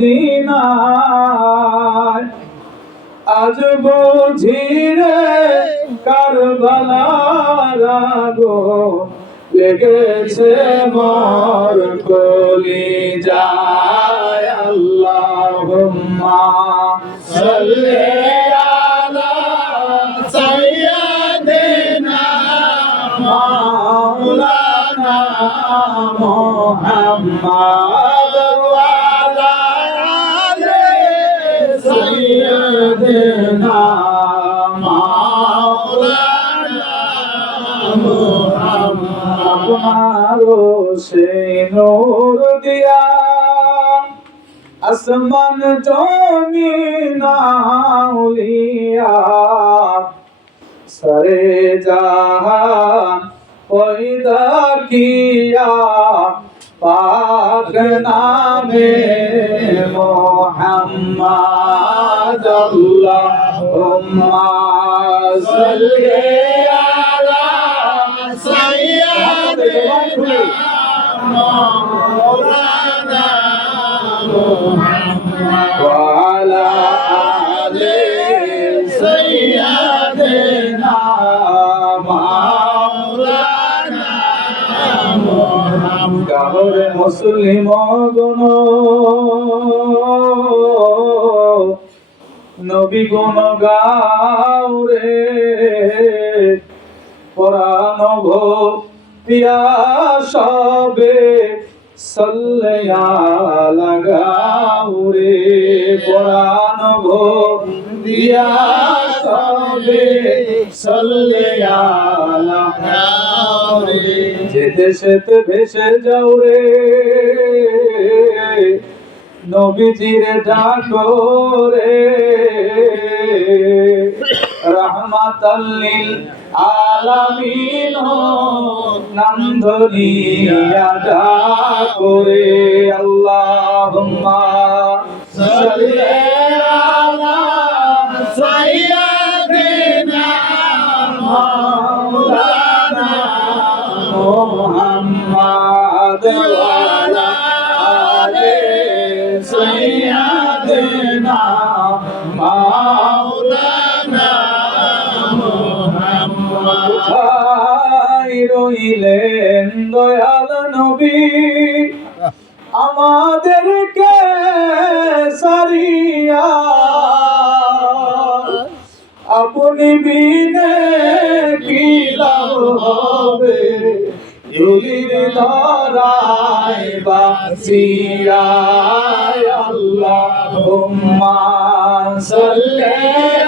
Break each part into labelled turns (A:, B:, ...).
A: মদিনায় আজ বুঝি রে কারবালার আগুন লেগেছে মর কলি যায় আল্লাহুম্মা। মাওলানা আপনারও সেই নূর দিয়া আসমান জমিন আউলিয়া সরে জাহান পয়দা কিয়া পাক নামে মোহাম্মদ আল্লাহুম্মা সাল্লি আলা সাইয়্যিদিনা مولانا محمد وعلى آل سيدنا مولانا محمد গাহরে মুসলিম গণ নবী গুণ গাউরে পরাণ ভো পিয়া সবে সল্লেয়া লাগাউরে পরাণ ভো দিয়া সবে সল্লেয়া লাগাউরে যেতে সেতে ভেসে যাও রে। নবীজির ডাকো রে রহমাতাল্লিল আলামিন নাম ধরিয়া ডাকো রে আল্লাহুম্মা সাল্লি আলা সাইয়্যিদিনা কোথায় রইলেন দয়াল নবী? আমাদেরকে সারিয়া আপনি বিনে কি লাভ হবে? জুলির ধরায় বাসিয়া আল্লাহুম্মা সাল্লি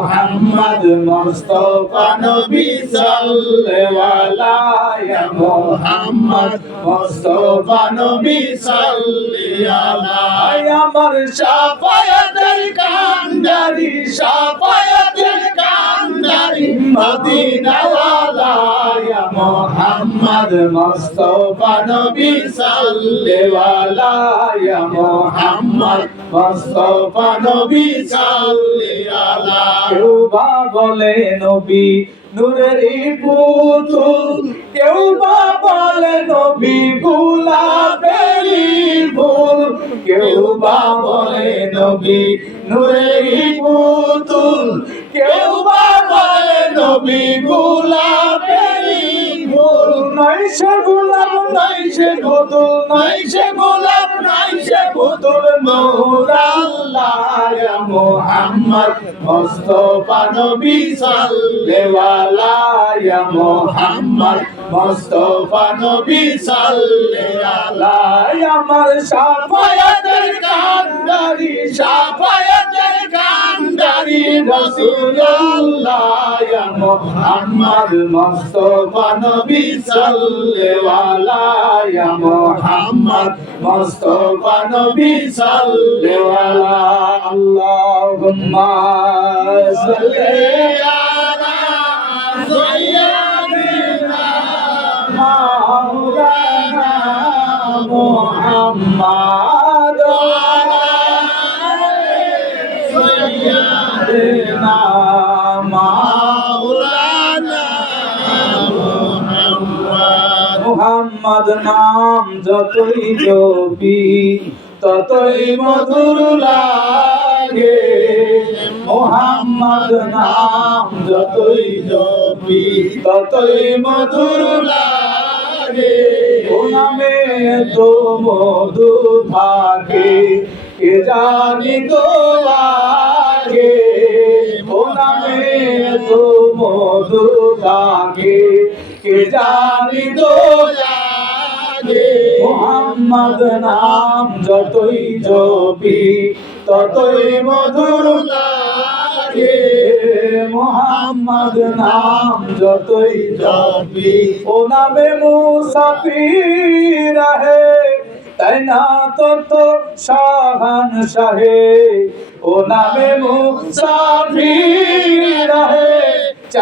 A: মুহাম্মদ মুস্তাফা নবী সাল্লাল্লাহু ইয়া মুহাম্মদ মুস্তাফা নবী সাল্লাল্লাহু আমার শাফায়াতের কান্দারি শাফায়াতের কান্দারি মদিনা ওয়ালা ইয়া
B: মোহাম্মদ মুস্তফা নবী সাল্লেওয়ালা ইয়া মোহাম্মদ মুস্তফা নবী
A: বা বলে নবী নূরেরই পুতুল। কেউ বা বলে নবী, গোলাপেরই ফুল। কেউ বা বলে নবী নূরেরই পুতুল। কেউ বা বলে নবী ফুল নাই সে গোলাপ, নাই সে পুতুল নাই সে গোলাপ, নাই সে পুতুল মৌরাল্লাহ
B: মোহাম্মদ মুস্তফা নবী সাল্লেওয়ালা মোহাম্মদ মুস্তফা নবী সাল্লেওয়ালা
A: আমার সাফায়াতের
B: কান্দারি কান্দারি রাসূলুল্লাহ ইয়া মুহাম্মদ মুস্তফা নবী সাল্লেওয়ালা ইয়া মুহাম্মদ মুস্তফা নবী সাইয়্যিদিনা
A: মাওলানা মুহাম্মদ। নাম যতই জপি, ততই মধুর লাগে। মুহাম্মদ নাম যতই জপি, ততই মধুর লাগে। ও নামে তো মধু থাকে, কে জানি তো তো মধু লাগে কে জানি তো মোহাম্মদ নাম যতই জপি, ততই মধুর লাগে। মোহাম্মদ নাম যতই জপি, ও নামে মুসাফির রহে তাই না তো তো শাহান শাহে ও নামে মুসাফির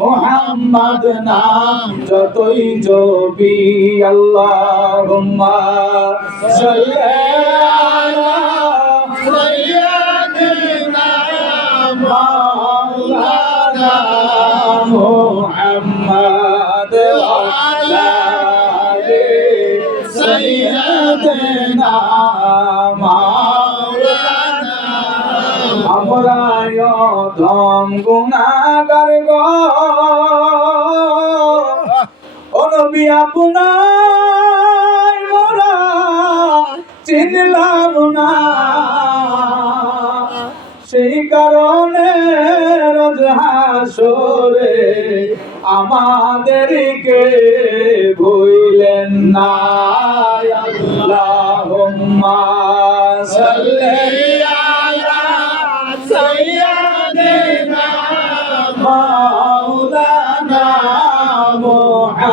A: মোহাম্মদ নাম যতই জপি আল্লাহুম্মা সাল্লি আলা
B: সাইয়্যিদিনা
A: মাওলানা মুহাম্মদ ওয়া আলা আমরা ধম গুণাগার অনবী আপনার মোরা চিনলাম না। সেই কারণে রোজ হাসরে আমাদেরকে ভুইলেন না। আল্লাহুম্মা সাল্লি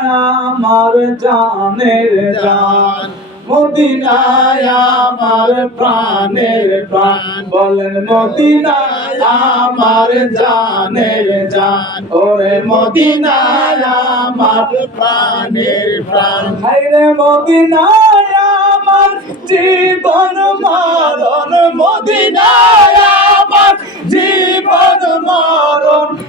A: আমার জানের জান মদিনায় আমার প্রাণের প্রাণ। বলেন, মদিনায় আমার জানের জান। ওরে, মদিনায় আমার
B: প্রাণের প্রাণ।
A: হাইরে মদিনায় আমার জীবন মারণ। মদিনায় আমার জীবন মরণ।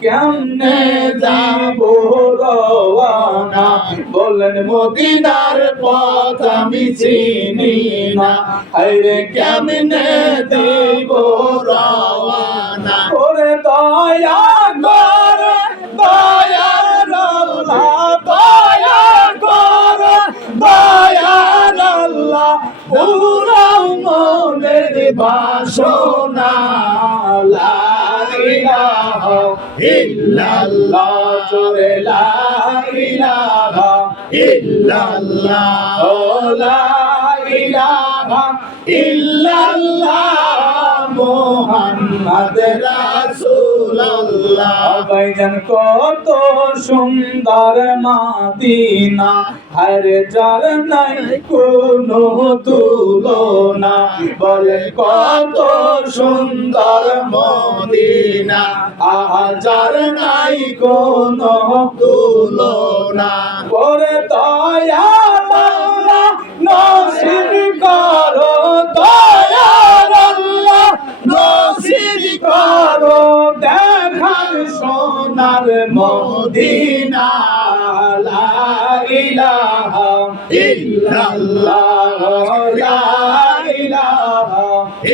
A: কেমনে যাব রওয়ানা? বলেন, মদিনার পথ আমি চিনি না। হায়রে, কেমনে দেব
B: রওয়ানা?
A: ওরে দয়া কর দয়ার আল্লাহ দয়া কর দয়ার আল্লাহ পুরাও মনের বাসনা।
B: ইল্লাল্লাহ
A: জোরে লা ইলাহা
B: ইল্লাল্লাহ
A: ও লা ইলাহা ইল্লাল্লাহ ভাইজান কত সুন্দর মাদিনা, হর যার নাই কোনো তুলনা। বলে কত সুন্দর মদিনা আহাজার নাই কোনো
B: তুলনা।
A: করে আল্লাহ নসিব করো দয়া। নসিব করো দেখার সোনার মদিনা লা ইলাহা
B: ইল্লাল্লাহ
A: লা ইলাহা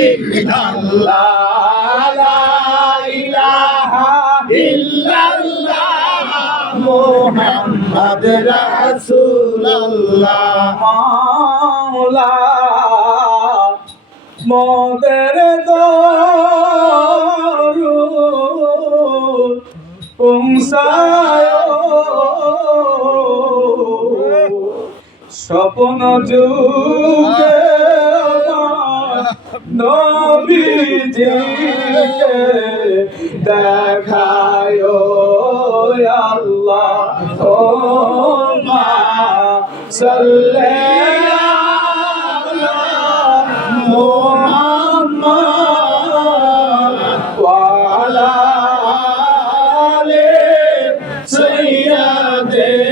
B: ইল্লাল্লাহ
A: লা ইলাহা
B: ইল্লাল্লাহ
A: পুংসায় স্বপ্ন যুগে নবীজিকে দেখায় আল্লাহ ও মা সাল্লাল্লাহু সাইয়্যিদিনা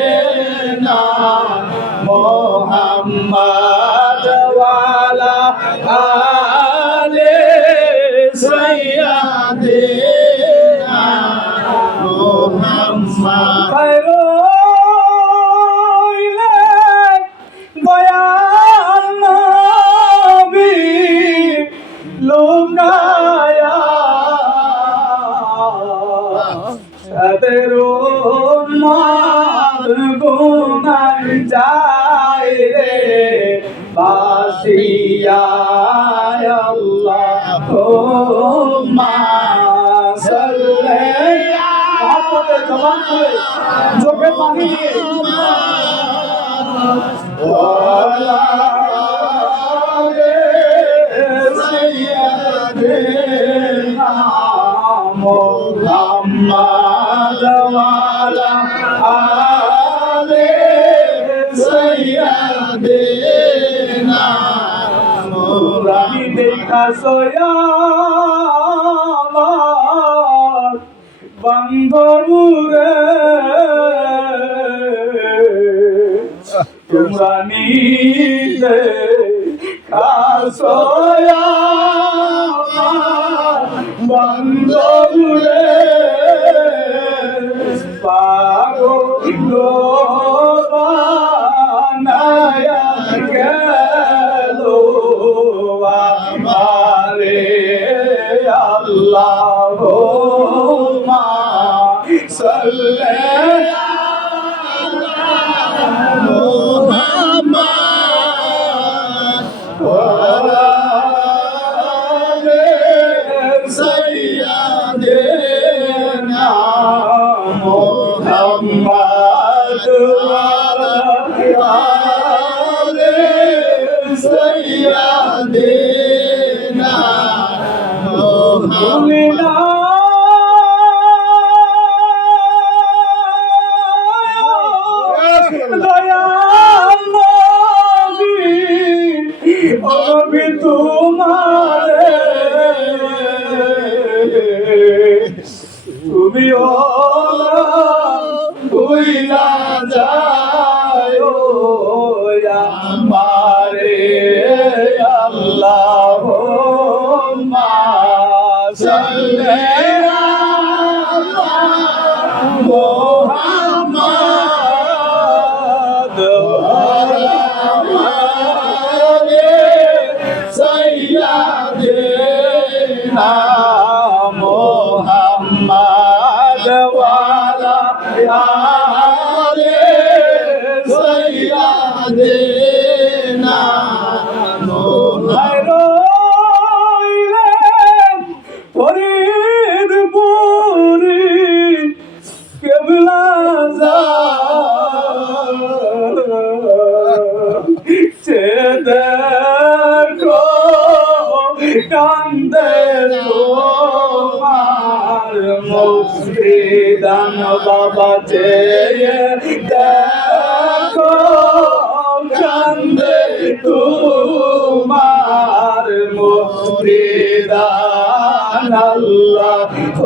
A: গুনাই যায় রে বাসিয়া আল্লাহ। মা পানি দিয়ে। সোয়া বন্ধুরে তোমরা নিতে কাসয়া বন্ধুরে পাগল বানায়া
B: সাইয়্যিদিনা দে
A: না ও আমি আল্লাহ। চেয়ে দেখো কান্দে তোমার মুরিদান আল্লাহ। ও